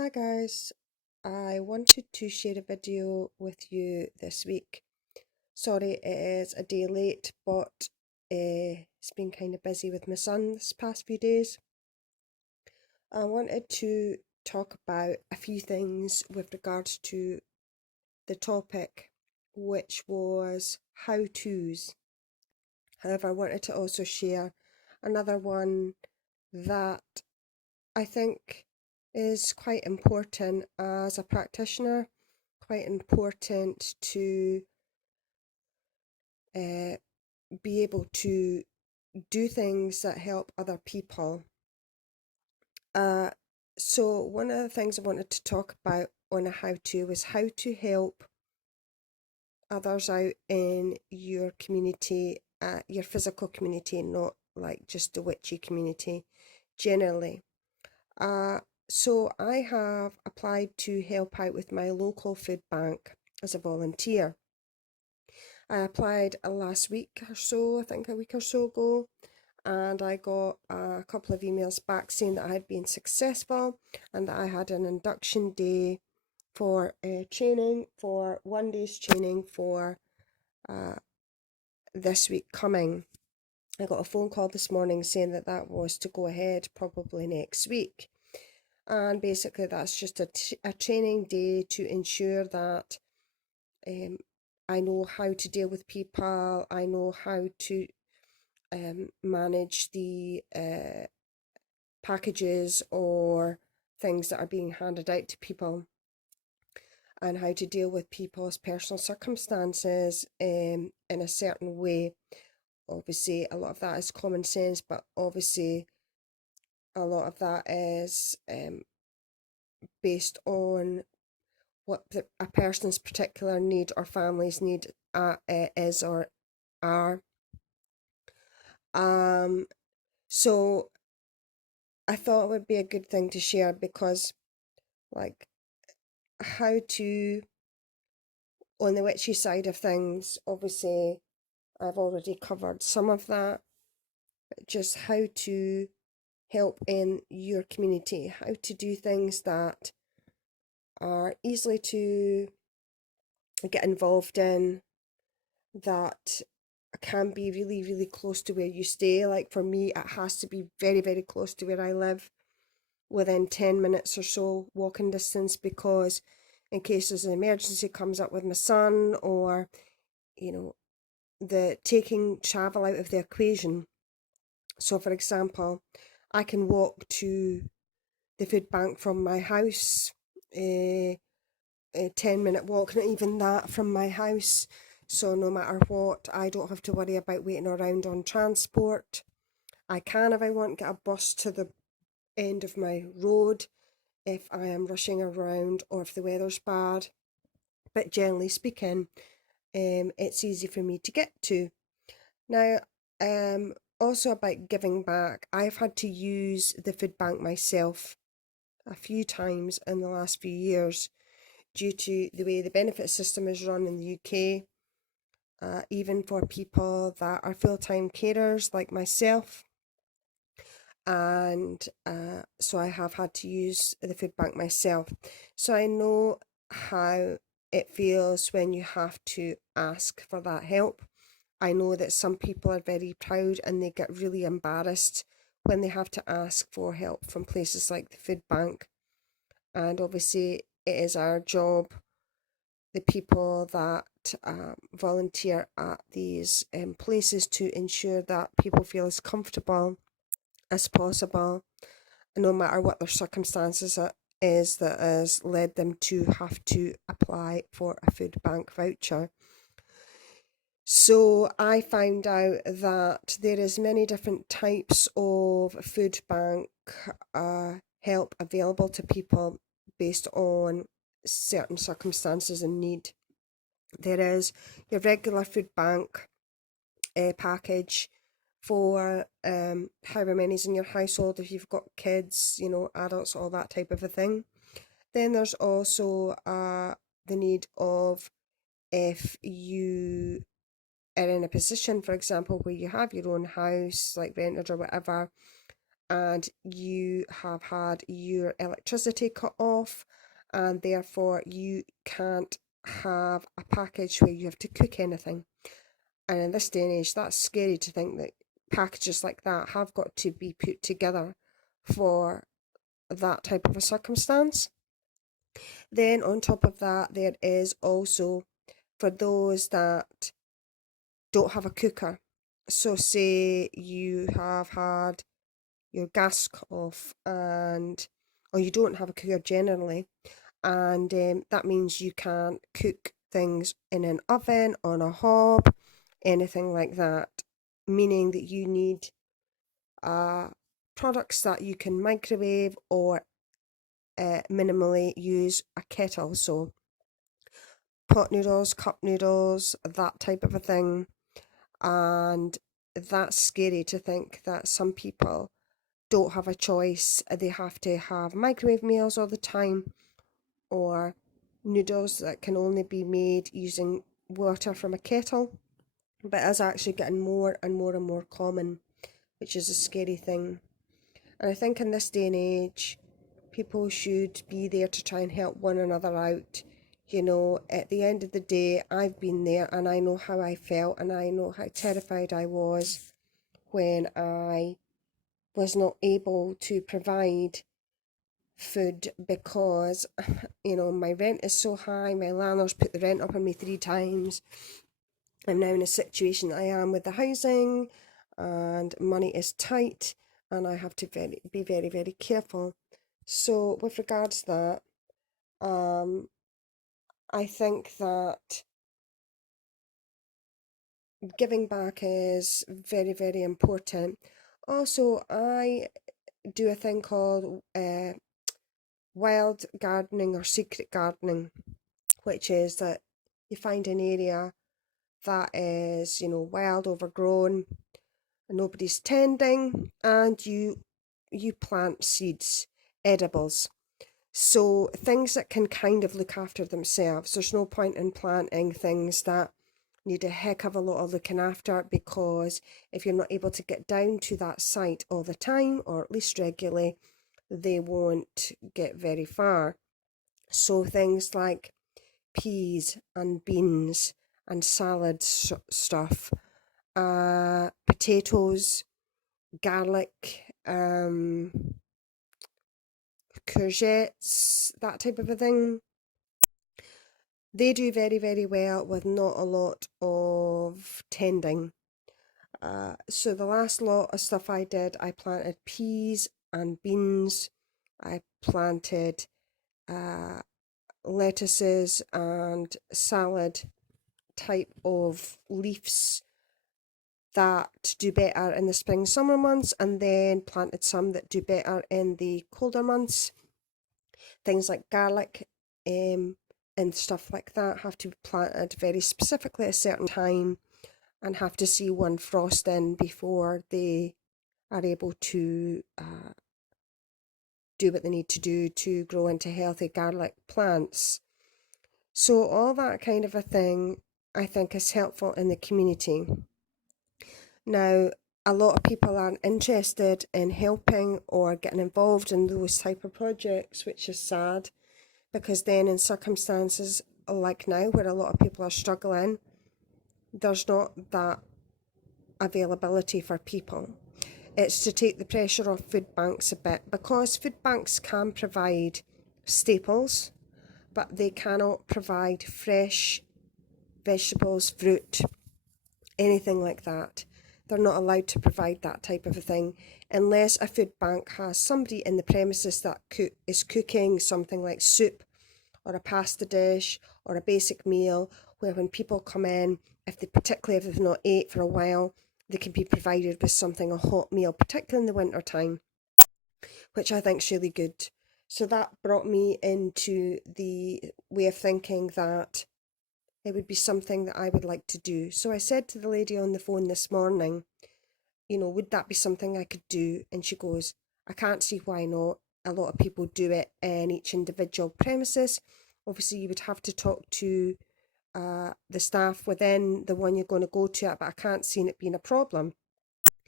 Hi guys, I wanted to share a video with you this week. Sorry it is a day late, but it's been kind of busy with my son this past few days. I wanted to talk about a few things with regards to the topic, which was how-tos. However, I wanted to also share another one that I think is quite important as a practitioner, quite important to uh, be able to do things that help other people. Uh, so one of the things I wanted to talk about on a how-to was how to help others out in your community, your physical community, not like just the witchy community generally. Uh, so I have applied to help out with my local food bank as a volunteer. I applied last week or so, I think a week or so ago, and I got a couple of emails back saying that I had been successful and that I had an induction day for training, for 1 day's training for uh, this week coming. I got a phone call this morning saying that that was to go ahead probably next week. And basically that's just a training day to ensure that I know how to deal with people, I know how to manage the packages or things that are being handed out to people, and how to deal with people's personal circumstances in a certain way. Obviously, a lot of that is common sense, but obviously, a lot of that is based on what a person's particular need or family's need is or are. So I thought it would be a good thing to share because, like, how to, on the witchy side of things, obviously, I've already covered some of that, but just how to help in your community, how to do things that are easily to get involved in, that can be really, really close to where you stay. Like for me, it has to be very, very close to where I live, within 10 minutes or so walking distance, because in case there's an emergency comes up with my son, or, you know, the taking travel out of the equation. So for example, I can walk to the food bank from my house, a 10-minute walk, not even that from my house. So no matter what, I don't have to worry about waiting around on transport. I can, if I want, get a bus to the end of my road if I am rushing around or if the weather's bad. But generally speaking, it's easy for me to get to. Now, also about giving back, I've had to use the food bank myself a few times in the last few years due to the way the benefit system is run in the UK. Even for people that are full-time carers like myself. And so I have had to use the food bank myself. So I know how it feels when you have to ask for that help. I know that some people are very proud and they get really embarrassed when they have to ask for help from places like the food bank. And obviously it is our job, the people that volunteer at these places, to ensure that people feel as comfortable as possible, no matter what their circumstances is that has led them to have to apply for a food bank voucher. So I found out that there is many different types of food bank help available to people based on certain circumstances and need. There is your regular food bank package for however many's in your household, if you've got kids, adults, all that type of a thing. Then there's also the need of, if you are in a position, for example, where you have your own house, like rented or whatever, and you have had your electricity cut off, and therefore you can't have a package where you have to cook anything. And in this day and age, that's scary to think that packages like that have got to be put together for that type of a circumstance. Then on top of that, there is also for those that don't have a cooker. So say you have had your gas cut off, and or you don't have a cooker generally, and that means you can't cook things in an oven, on a hob, anything like that, meaning that you need products that you can microwave or minimally use a kettle. So pot noodles, cup noodles, that type of a thing. And that's scary to think that some people don't have a choice. They have to have microwave meals all the time, or noodles that can only be made using water from a kettle. But it's actually getting more and more and more common, which is a scary thing. And I think in this day and age, people should be there to try and help one another out. You know, at the end of the day, I've been there and I know how I felt, and I know how terrified I was when I was not able to provide food because, you know, my rent is so high. My landlord's put the rent up on me 3 times. I'm now in a situation I am with the housing, and money is tight, and I have to be very, very careful. So with regards to that, I think that giving back is very, very important. Also, I do a thing called wild gardening or secret gardening, which is that you find an area that is, you know, wild, overgrown, and nobody's tending, and you plant seeds, edibles. So things that can kind of look after themselves. There's no point in planting things that need a heck of a lot of looking after, because if you're not able to get down to that site all the time, or at least regularly, they won't get very far. So things like peas and beans and salad stuff, potatoes, garlic, courgettes, that type of a thing. They do very, very well with not a lot of tending. So the last lot of stuff I did, I planted peas and beans. I planted lettuces and salad type of leaves that do better in the spring summer months, and then planted some that do better in the colder months. Things like garlic and stuff like that have to be planted very specifically at a certain time, and have to see one frost in before they are able to do what they need to do to grow into healthy garlic plants. So all that kind of a thing I think is helpful in the community. Now, a lot of people aren't interested in helping or getting involved in those type of projects, which is sad, because then in circumstances like now where a lot of people are struggling, there's not that availability for people. It's to take the pressure off food banks a bit, because food banks can provide staples, but they cannot provide fresh vegetables, fruit, anything like that. They're not allowed to provide that type of a thing unless a food bank has somebody in the premises that is cooking something like soup or a pasta dish or a basic meal, where when people come in, particularly if they've not ate for a while, they can be provided with something, a hot meal, particularly in the winter time, which I think is really good. So that brought me into the way of thinking that it would be something that I would like to do. So I said to the lady on the phone this morning, you know, would that be something I could do? And she goes, I can't see why not. A lot of people do it in each individual premises. Obviously, you would have to talk to the staff within the one you're going to go to, but I can't see it being a problem.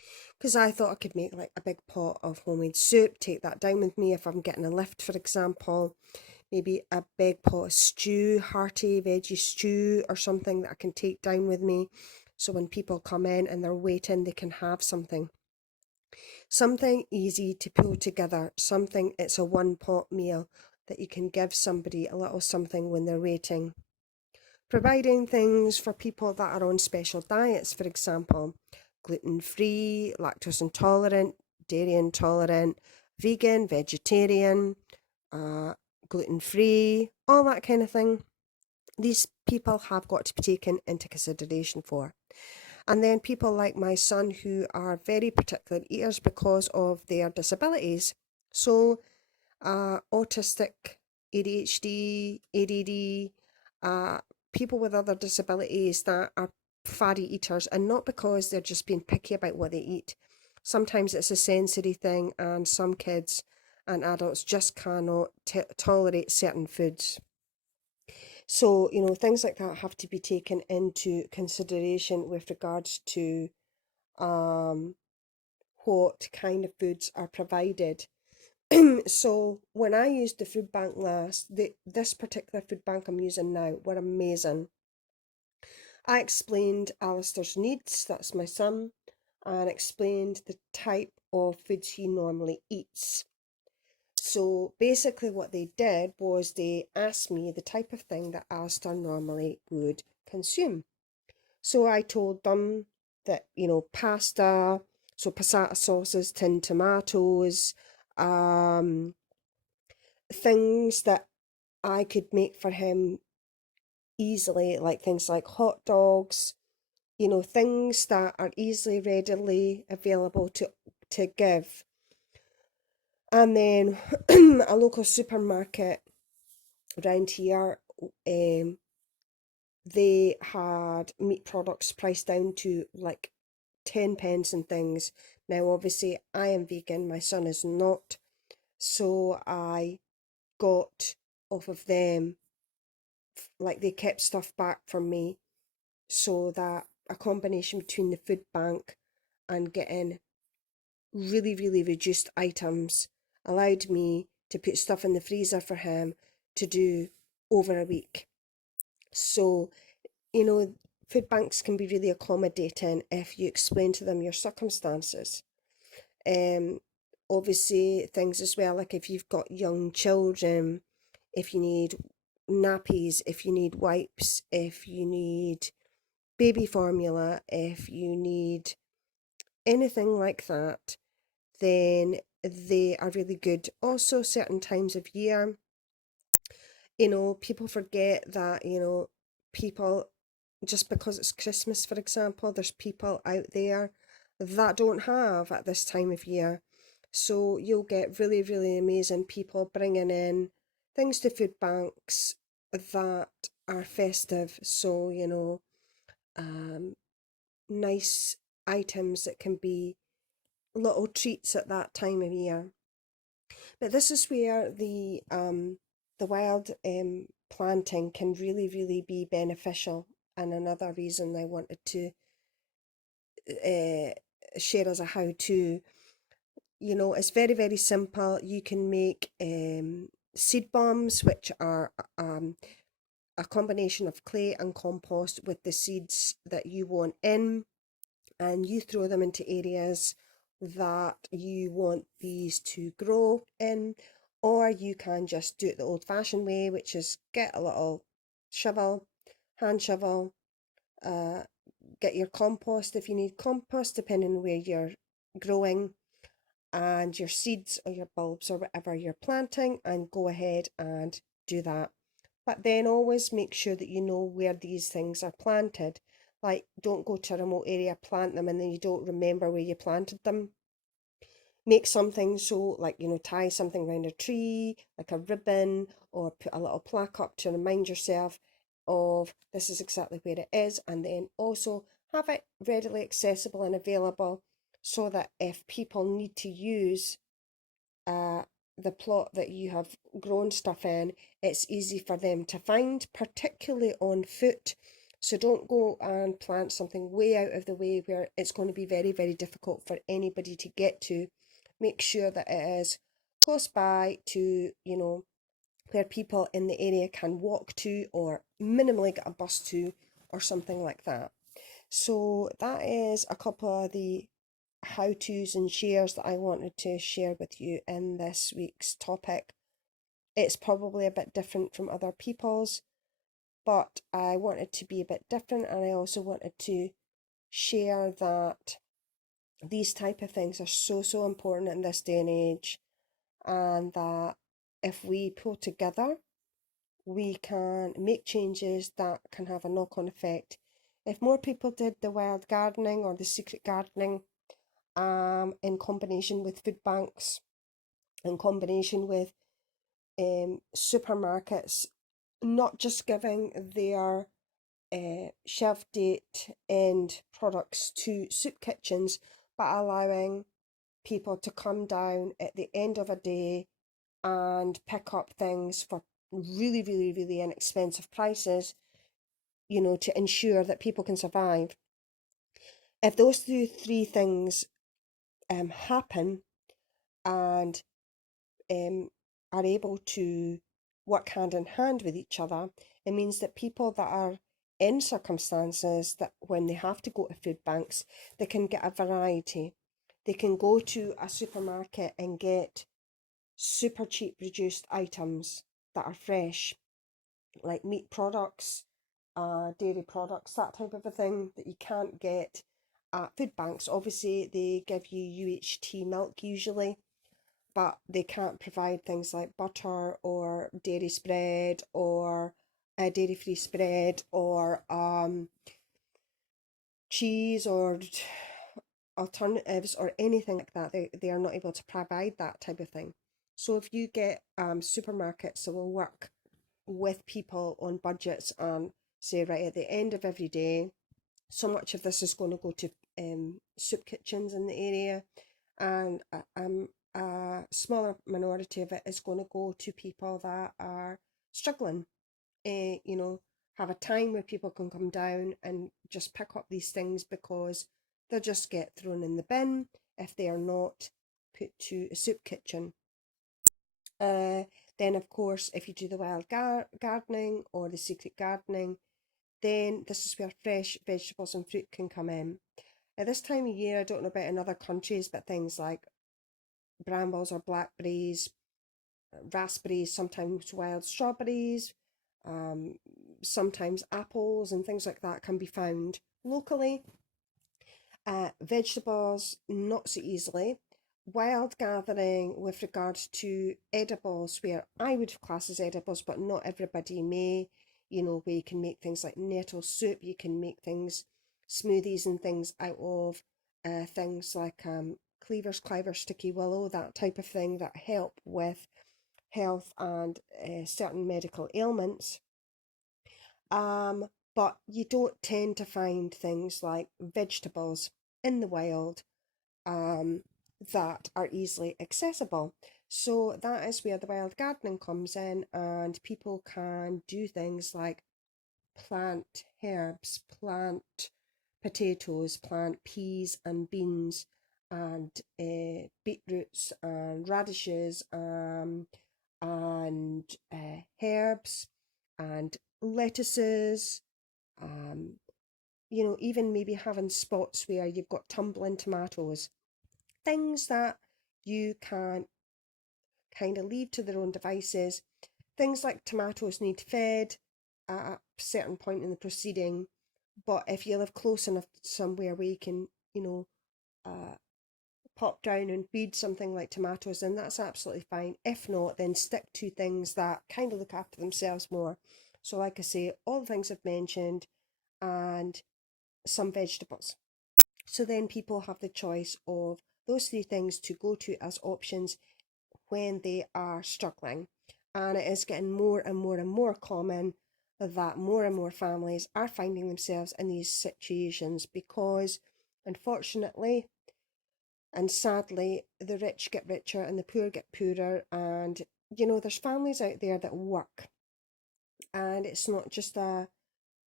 because I thought I could make like a big pot of homemade soup, take that down with me if I'm getting a lift, for example. Maybe a big pot of stew, hearty veggie stew or something that I can take down with me. So when people come in and they're waiting, they can have something. Something easy to pull together, something it's a one pot meal that you can give somebody a little something when they're waiting. Providing things for people that are on special diets, for example, gluten-free, lactose intolerant, dairy intolerant, vegan, vegetarian, uh, gluten-free, all that kind of thing. These people have got to be taken into consideration for. And then people like my son who are very particular eaters because of their disabilities. So autistic, ADHD, ADD, uh, people with other disabilities that are fatty eaters, and not because they're just being picky about what they eat. Sometimes it's a sensory thing, and some kids and adults just cannot tolerate certain foods. So, things like that have to be taken into consideration with regards to um, what kind of foods are provided. So when I used the food bank last, this particular food bank I'm using now were amazing. I explained Alistair's needs, that's my son, and explained the type of foods he normally eats. So basically what they did was they asked me the type of thing that Alistair normally would consume. So I told them that, pasta, so passata sauces, tinned tomatoes, things that I could make for him easily, like things like hot dogs, things that are easily, readily available to give. And then a local supermarket around here, they had meat products priced down to like 10 pence and things. Now, obviously, I am vegan, my son is not, so I got off of them, like they kept stuff back from me, so that a combination between the food bank and getting really, really reduced items allowed me to put stuff in the freezer for him to do over a week. So, you know, food banks can be really accommodating if you explain to them your circumstances. Um, Obviously, things as well, like if you've got young children, if you need nappies, if you need wipes, if you need baby formula, if you need anything like that, then they are really good. Also, certain times of year, people forget that, people, just because it's Christmas, for example, there's people out there that don't have at this time of year. So you'll get really, really amazing people bringing in things to food banks that are festive. So, um, nice items that can be little treats at that time of year. But this is where the wild planting can really, really be beneficial. And another reason I wanted to share as a how-to, it's very, very simple. You can make seed bombs, which are a combination of clay and compost with the seeds that you want in, and you throw them into areas that you want these to grow in, or you can just do it the old-fashioned way, which is get a little shovel, hand shovel, uh, get your compost if you need compost, depending on where you're growing, and your seeds or your bulbs or whatever you're planting, and go ahead and do that. But then always make sure that you know where these things are planted. Like, don't go to a remote area, plant them, and then you don't remember where you planted them. Make something, so like, tie something around a tree, like a ribbon, or put a little plaque up to remind yourself of this is exactly where it is. And then also have it readily accessible and available, so that if people need to use uh, the plot that you have grown stuff in, it's easy for them to find, particularly on foot. So don't go and plant something way out of the way where it's going to be very, very difficult for anybody to get to. Make sure that it is close by to, where people in the area can walk to or minimally get a bus to or something like that. So that is a couple of the how-tos and shares that I wanted to share with you in this week's topic. It's probably a bit different from other people's, but I wanted to be a bit different, and I also wanted to share that these type of things are so important in this day and age, and that if we pull together, we can make changes that can have a knock-on effect. If more people did the wild gardening or the secret gardening, in combination with food banks, in combination with supermarkets, not just giving their shelf date end products to soup kitchens, but allowing people to come down at the end of a day and pick up things for really inexpensive prices, to ensure that people can survive. If those three things happen and um, are able to work hand in hand with each other, it means that people that are in circumstances that when they have to go to food banks, they can get a variety. They can go to a supermarket and get super cheap reduced items that are fresh, like meat products, dairy products, that type of a thing that you can't get at food banks. Obviously, they give you UHT milk usually, but they can't provide things like butter or dairy spread or dairy-free spread or cheese or alternatives or anything like that. They are not able to provide that type of thing. So if you get supermarkets that will work with people on budgets and say, right, at the end of every day, so much of this is going to go to soup kitchens in the area, and a smaller minority of it is going to go to people that are struggling. You know, have a time where people can come down and just pick up these things because they'll just get thrown in the bin if they are not put to a soup kitchen. Uh, then, of course, if you do the wild gardening or the secret gardening, then this is where fresh vegetables and fruit can come in. At this time of year, I don't know about in other countries, but things like brambles or blackberries, raspberries, sometimes wild strawberries, um, sometimes apples and things like that can be found locally. Vegetables, not so easily. Wild gathering with regards to edibles, where I would class as edibles, but not everybody may, where you can make things like nettle soup, you can make things, smoothies and things out of things like cleavers, clover, sticky willow, that type of thing that help with health and certain medical ailments. Um, but you don't tend to find things like vegetables in the wild um, that are easily accessible. So that is where the wild gardening comes in, and people can do things like plant herbs, plant potatoes, plant peas and beans, and beetroots and radishes, and herbs and lettuces. Um, even maybe having spots where you've got tumbling tomatoes, things that you can kind of leave to their own devices. Things like tomatoes need fed at a certain point in the proceeding, but if you live close enough to somewhere where you can, uh, pop down and feed something like tomatoes, then that's absolutely fine. If not, then stick to things that kind of look after themselves more. So, like I say, all the things I've mentioned and some vegetables. So then people have the choice of those three things to go to as options when they are struggling. And it is getting more and more and more common that more and more families are finding themselves in these situations because, unfortunately and sadly, the rich get richer and the poor get poorer. And, there's families out there that work. And it's not just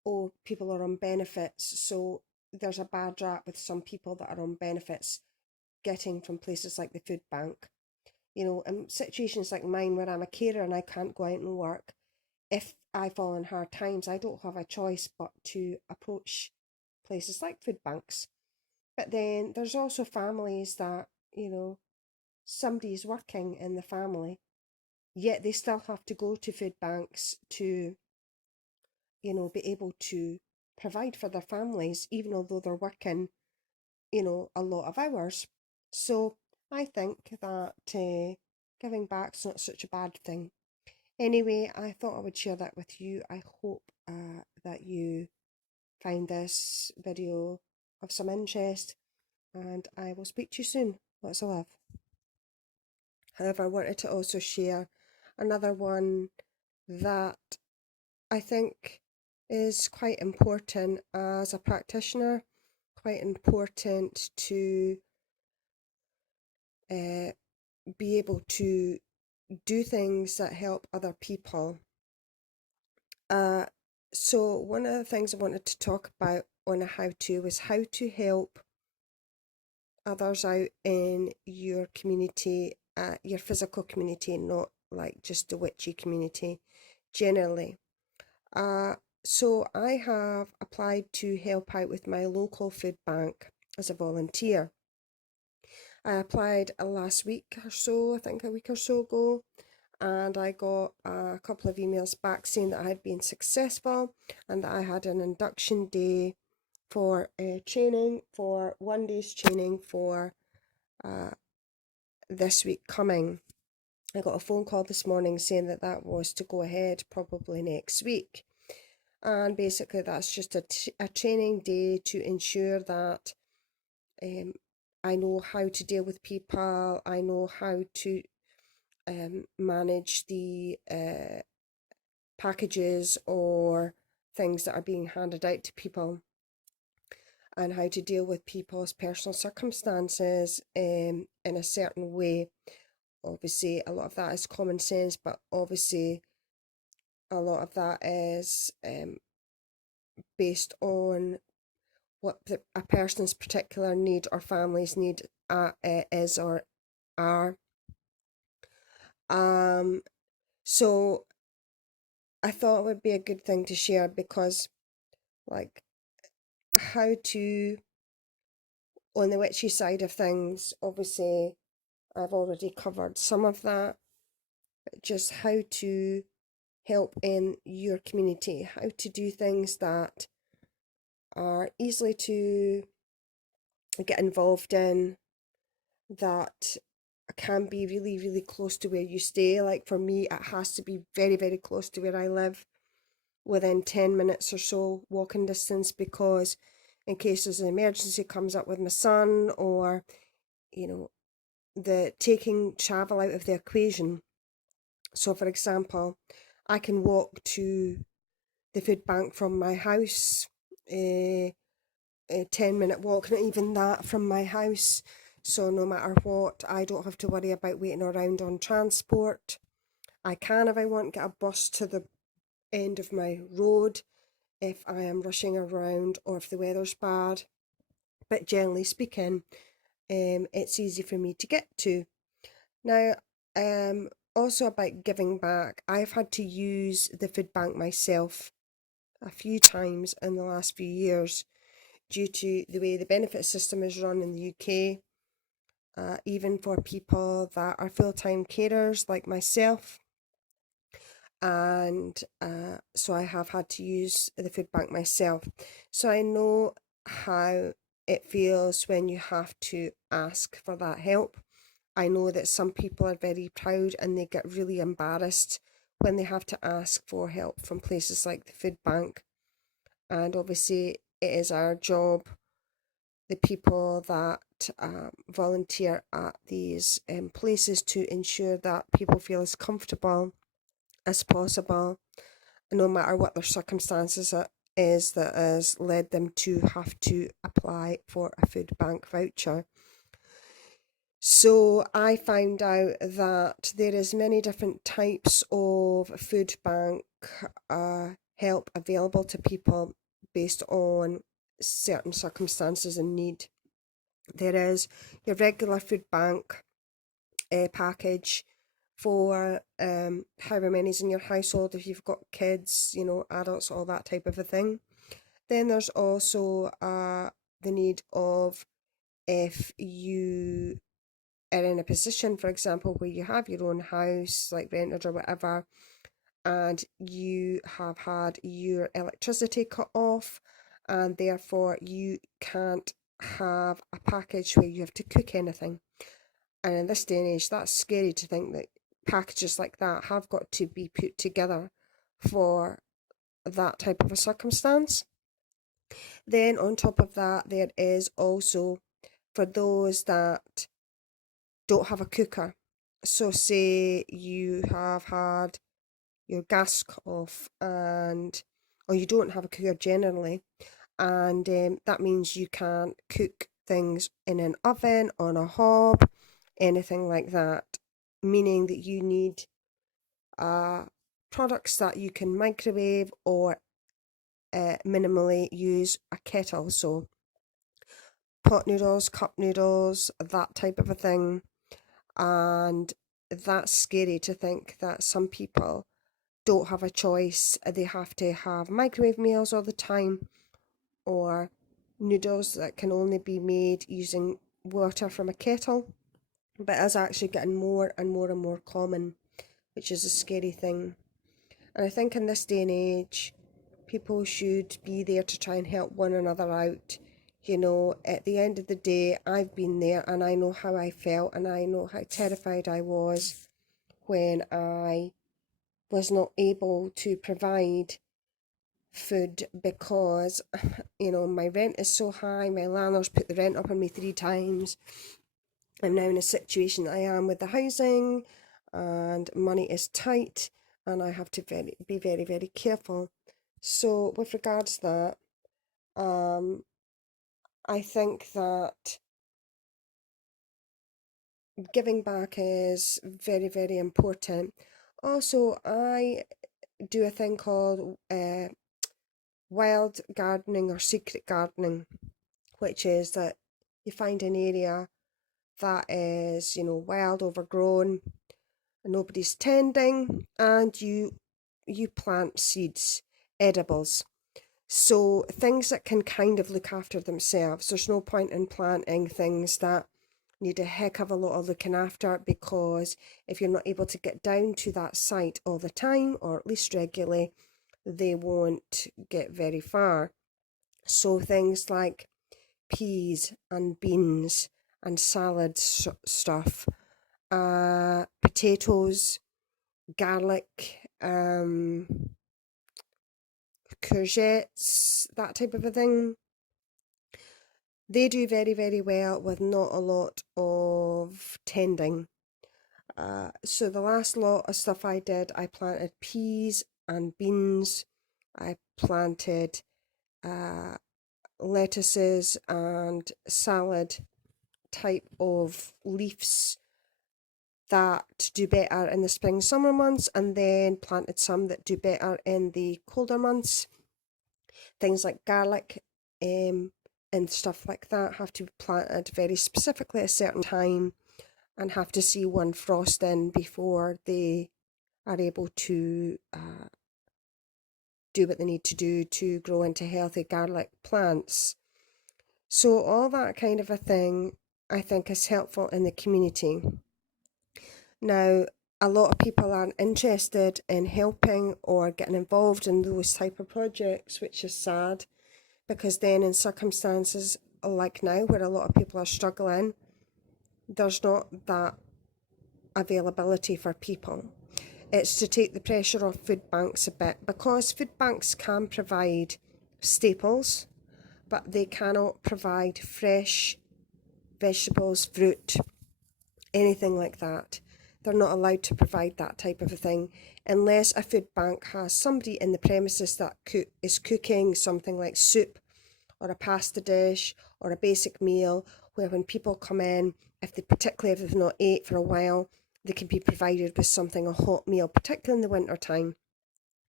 oh, people are on benefits, so there's a bad rap with some people that are on benefits getting from places like the food bank. In situations like mine where I'm a carer and I can't go out and work, if I fall in hard times, I don't have a choice but to approach places like food banks. But then there's also families that, somebody's working in the family, yet they still have to go to food banks to, be able to provide for their families, even although they're working, a lot of hours. So I think that giving back's not such a bad thing. Anyway, I thought I would share that with you. I hope that you find this video of some interest, and I will speak to you soon. Lots of love. However, I wanted to also share another one that I think is quite important as a practitioner, quite important to be able to do things that help other people. So one of the things I wanted to talk about on a how-to was how to help others out in your community, your physical community, not like just the witchy community generally. So I have applied to help out with my local food bank as a volunteer. I applied last week or so, I think a week or so ago, and I got a couple of emails back saying that I had been successful and that I had an induction day for training, for 1 day's training for this week coming. I got a phone call this morning saying that that was to go ahead probably next week. And basically that's just a training day to ensure that I know how to deal with people, I know how to manage the packages or things that are being handed out to people, and how to deal with people's personal circumstances in a certain way. Obviously, a lot of that is common sense, but obviously a lot of that is based on what a person's particular need or family's need is or are. So I thought it would be a good thing to share because, like, how to, on the witchy side of things, obviously I've already covered some of that, but just how to help in your community, how to do things that are easily to get involved in, that can be really, really close to where you stay. Like for me, it has to be very, very close to where I live, within 10 minutes or so walking distance, because in case there's an emergency comes up with my son, or, the taking travel out of the equation. So for example, I can walk to the food bank from my house, a 10-minute walk, not even that from my house. So no matter what, I don't have to worry about waiting around on transport. I can, if I want, get a bus to the end of my road if I am rushing around or if the weather's bad. But generally speaking, it's easy for me to get to. Now, also about giving back, I've had to use the food bank myself a few times in the last few years due to the way the benefit system is run in the UK. Even for people that are full-time carers like myself. And so I have had to use the food bank myself. So I know how it feels when you have to ask for that help. I know that some people are very proud and they get really embarrassed when they have to ask for help from places like the food bank. And obviously it is our job, the people that volunteer at these places, to ensure that people feel as comfortable as possible, no matter what their circumstances is that has led them to have to apply for a food bank voucher. So I found out that there is many different types of food bank help available to people based on certain circumstances and need. There is your regular food bank package for however many's in your household, if you've got kids, adults, all that type of a thing. Then there's also the need of, if you are in a position, for example, where you have your own house, like rented or whatever, and you have had your electricity cut off, and therefore you can't have a package where you have to cook anything. And in this day and age, that's scary to think that packages like that have got to be put together for that type of a circumstance. Then on top of that, there is also for those that don't have a cooker. So say you have had your gas cut off, or you don't have a cooker generally, and that means you can't cook things in an oven, on a hob, anything like that, meaning that you need products that you can microwave or minimally use a kettle. So pot noodles, cup noodles, that type of a thing. And that's scary to think that some people don't have a choice. They have to have microwave meals all the time, or noodles that can only be made using water from a kettle. But it's actually getting more and more and more common, which is a scary thing. And I think in this day and age, people should be there to try and help one another out. At the end of the day, I've been there and I know how I felt, and I know how terrified I was when I was not able to provide food because, my rent is so high. My landlord's put the rent up on me 3 times. I'm now in a situation I am with the housing, and money is tight, and I have to be very, very careful. So with regards to that, I think that giving back is very, very important. Also, I do a thing called wild gardening or secret gardening, which is that you find an area that is, wild, overgrown, and nobody's tending, and you plant seeds, edibles. So things that can kind of look after themselves. There's no point in planting things that need a heck of a lot of looking after, because if you're not able to get down to that site all the time, or at least regularly, they won't get very far. So things like peas and beans and salad stuff, potatoes, garlic, courgettes, that type of a thing. They do very, very well with not a lot of tending. So the last lot of stuff I did, I planted peas and beans. I planted lettuces and salad type of leaves that do better in the spring summer months, and then planted some that do better in the colder months. Things like garlic and stuff like that have to be planted very specifically at a certain time, and have to see one frost in before they are able to do what they need to do to grow into healthy garlic plants. So all that kind of a thing, I think, is helpful in the community. Now, a lot of people aren't interested in helping or getting involved in those type of projects, which is sad, because then in circumstances like now, where a lot of people are struggling, there's not that availability for people. It's to take the pressure off food banks a bit, because food banks can provide staples, but they cannot provide fresh vegetables, fruit, anything like that. They're not allowed to provide that type of a thing unless a food bank has somebody in the premises that is cooking something like soup or a pasta dish or a basic meal, where when people come in, particularly if they've not ate for a while, they can be provided with something, a hot meal, particularly in the winter time.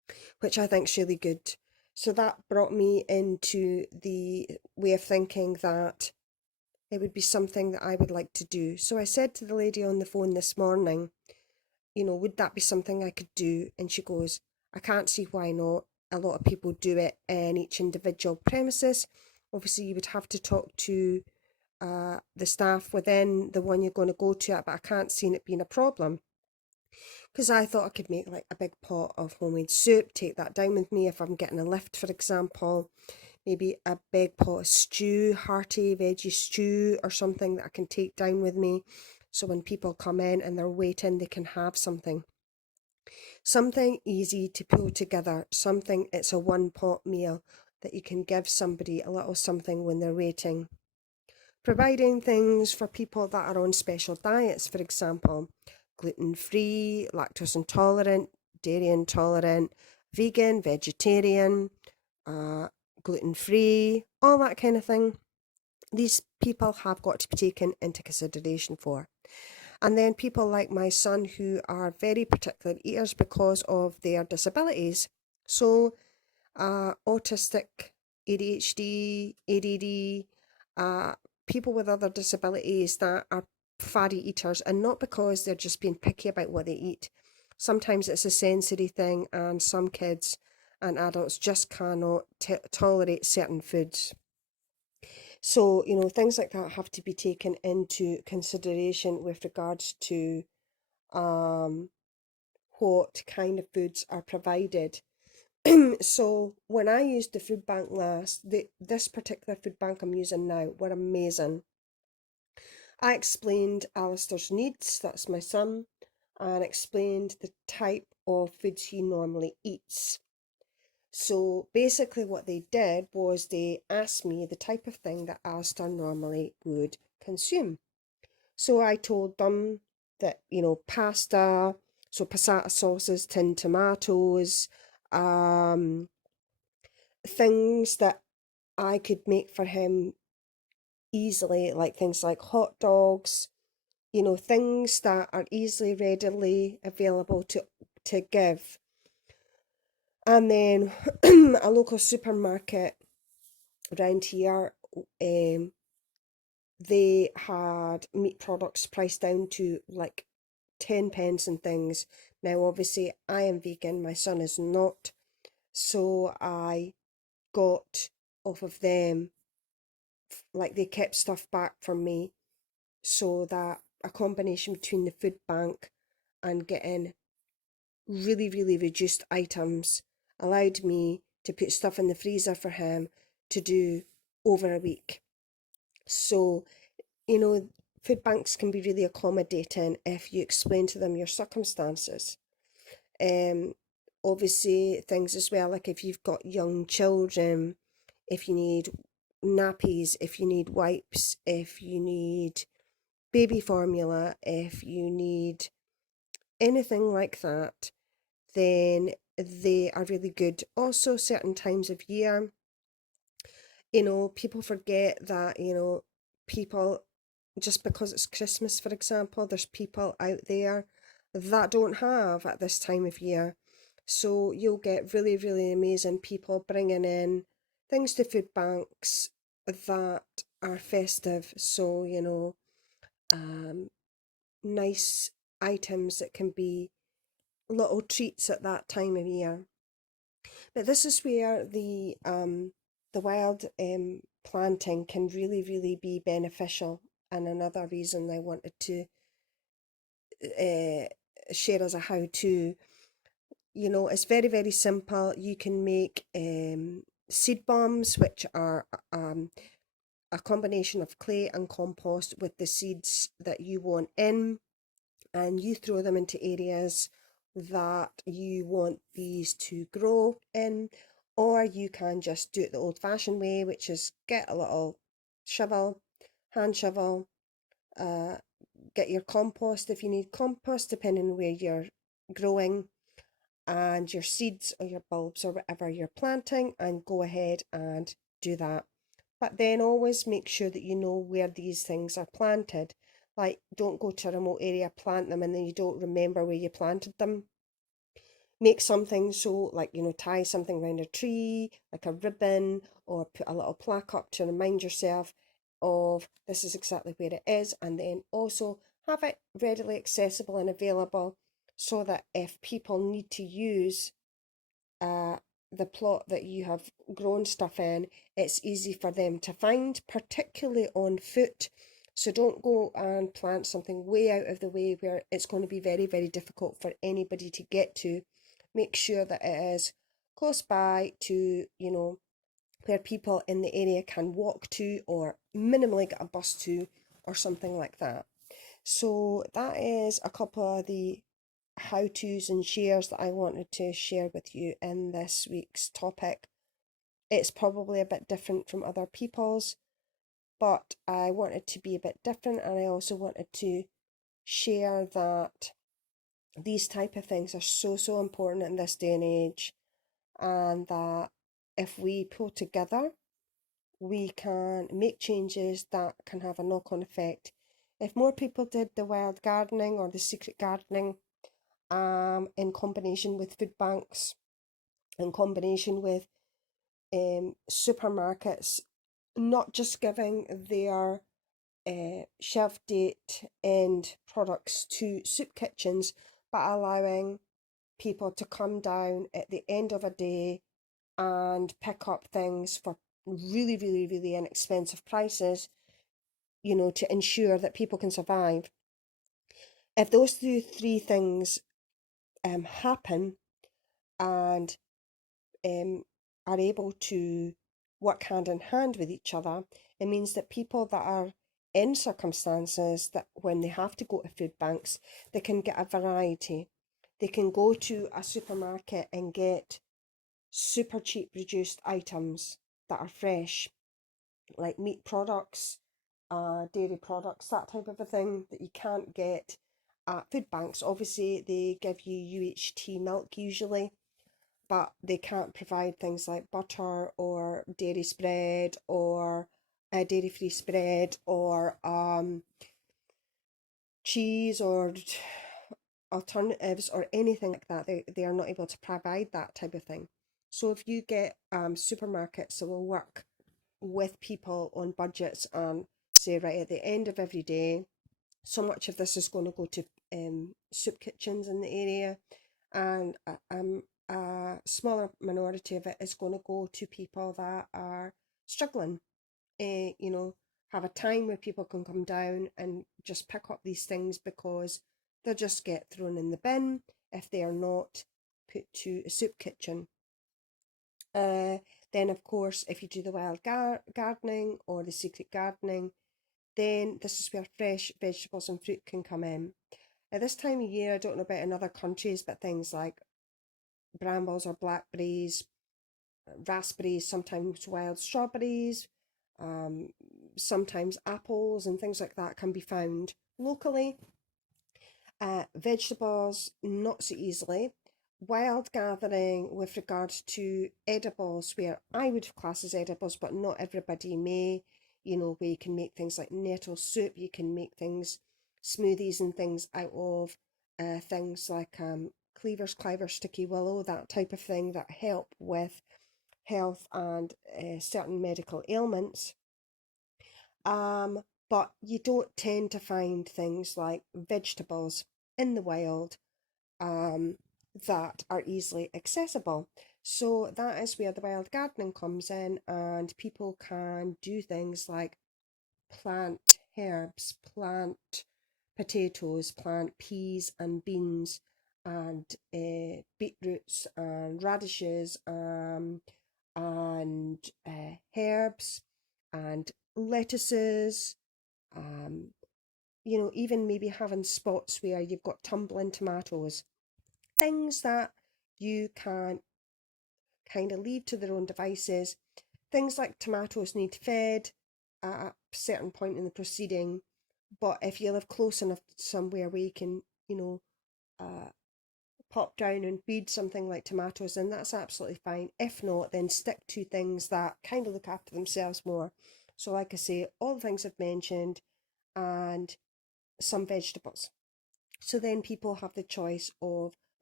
which I think is really good. So that brought me into the way of thinking that it would be something that I would like to do. So I said to the lady on the phone this morning, would that be something I could do? And she goes, I can't see why not. A lot of people do it in each individual premises. Obviously, you would have to talk to the staff within the one you're going to go to, but I can't see it being a problem. Because I thought I could make like a big pot of homemade soup, take that down with me if I'm getting a lift, for example. Maybe a big pot of stew, hearty veggie stew or something that I can take down with me. So when people come in and they're waiting, they can have something. Something easy to pull together, something it's a one pot meal that you can give somebody a little something when they're waiting. Providing things for people that are on special diets, for example, gluten-free, lactose intolerant, dairy intolerant, vegan, vegetarian, uh, gluten-free, all that kind of thing. These people have got to be taken into consideration for. And then people like my son who are very particular eaters because of their disabilities. So autistic, ADHD, ADD, people with other disabilities that are fatty eaters, and not because they're just being picky about what they eat. Sometimes it's a sensory thing, and some kids and adults just cannot tolerate certain foods. So, things like that have to be taken into consideration with regards to um, what kind of foods are provided. So when I used the food bank last, this particular food bank I'm using now were amazing. I explained Alistair's needs, that's my son, and explained the type of foods he normally eats. So basically what they did was they asked me the type of thing that Alistair normally would consume. So I told them that, pasta, so passata sauces, tinned tomatoes, um, things that I could make for him easily, like things like hot dogs, things that are easily, readily available to give. And then a local supermarket around here, they had meat products priced down to like 10 pence and things. Now, obviously, I am vegan, my son is not, so I got off of them, like they kept stuff back for me, so that a combination between the food bank and getting really, really reduced items allowed me to put stuff in the freezer for him to do over a week. So, you know, food banks can be really accommodating if you explain to them your circumstances. Um, Obviously, things as well, like if you've got young children, if you need nappies, if you need wipes, if you need baby formula, if you need anything like that, then they are really good. Also, certain times of year, people forget that, people, just because it's Christmas, for example, there's people out there that don't have at this time of year. So you'll get really, really amazing people bringing in things to food banks that are festive. So, um, nice items that can be little treats at that time of year. But this is where the wild planting can really, really be beneficial. And another reason I wanted to uh, share as a how-to, it's very, very simple. You can make seed bombs, which are a combination of clay and compost with the seeds that you want in, and you throw them into areas that you want these to grow in, or you can just do it the old-fashioned way, which is get a little shovel, hand shovel, uh, get your compost if you need compost, depending on where you're growing, and your seeds or your bulbs or whatever you're planting, and go ahead and do that. But then always make sure that you know where these things are planted. Like, don't go to a remote area, plant them, and then you don't remember where you planted them. make something, so like, tie something around a tree, like a ribbon, or put a little plaque up to remind yourself of this is exactly where it is, and then also have it readily accessible and available so that if people need to use uh, the plot that you have grown stuff in, it's easy for them to find, particularly on foot. So don't go and plant something way out of the way where it's going to be very, very difficult for anybody to get to. Make sure that it is close by to, where people in the area can walk to or minimally get a bus to or something like that. So that is a couple of the how-tos and shares that I wanted to share with you in this week's topic. It's probably a bit different from other people's, but I wanted to be a bit different, and I also wanted to share that these type of things are so, so important in this day and age, and that if we pull together, we can make changes that can have a knock-on effect. If more people did the wild gardening or the secret gardening, in combination with food banks, in combination with supermarkets, not just giving their shelf date end products to soup kitchens, but allowing people to come down at the end of a day and pick up things for really, really, really inexpensive prices, to ensure that people can survive. If those three things happen and um, are able to work hand in hand with each other, it means that people that are in circumstances that when they have to go to food banks, they can get a variety. They can go to a supermarket and get super cheap reduced items that are fresh, like meat products, dairy products, that type of a thing that you can't get at food banks. Obviously, they give you UHT milk usually, but they can't provide things like butter or dairy spread or a dairy-free spread or cheese or alternatives or anything like that. They are not able to provide that type of thing. So if you get supermarkets that will work with people on budgets and say, right, at the end of every day, so much of this is going to go to soup kitchens in the area, and a smaller minority of it is going to go to people that are struggling. You know, have a time where people can come down and just pick up these things because they'll just get thrown in the bin if they are not put to a soup kitchen. Uh, then, of course, if you do the wild gardening or the secret gardening, then this is where fresh vegetables and fruit can come in. At this time of year, I don't know about in other countries, but things like brambles or blackberries, raspberries, sometimes wild strawberries, um, sometimes apples and things like that can be found locally. Vegetables, not so easily. Wild gathering with regards to edibles, where I would class as edibles, but not everybody may. Where you can make things like nettle soup, you can make things, smoothies and things out of things like cleavers, clover, sticky willow, that type of thing that help with health and certain medical ailments. But you don't tend to find things like vegetables in the wild um, that are easily accessible. So that is where the wild gardening comes in, and people can do things like plant herbs, plant potatoes, plant peas and beans, and beetroots and radishes, and herbs and lettuces, um, even maybe having spots where you've got tumbling tomatoes, things that you can kind of leave to their own devices. Things like tomatoes need fed at a certain point in the proceeding, but if you live close enough to somewhere where you can, uh, pop down and feed something like tomatoes, then that's absolutely fine. If not, then stick to things that kind of look after themselves more. So, like I say, all the things I've mentioned and some vegetables. So then people have the choice of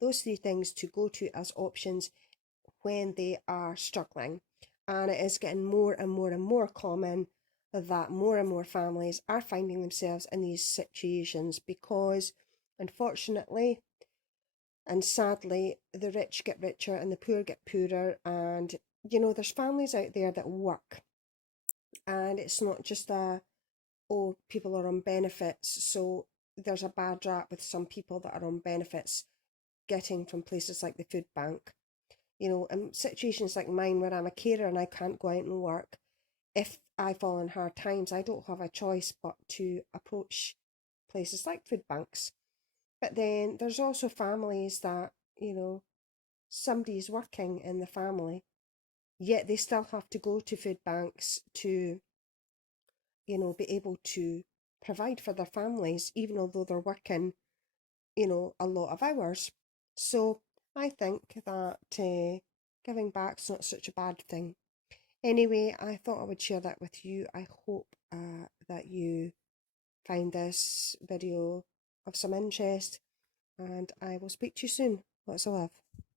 those three things to go to as options when they are struggling. And it is getting more and more and more common that more and more families are finding themselves in these situations because, unfortunately and sadly, the rich get richer and the poor get poorer. And, there's families out there that work, and it's not just oh, people are on benefits. So there's a bad rap with some people that are on benefits getting from places like the food bank. In situations like mine where I'm a carer and I can't go out and work, if I fall in hard times, I don't have a choice but to approach places like food banks. But then there's also families that, somebody's working in the family, yet they still have to go to food banks to, be able to provide for their families, even although they're working, a lot of hours. So I think that giving back's not such a bad thing. Anyway, I thought I would share that with you. I hope that you find this video of some interest, and I will speak to you soon. Lots of love.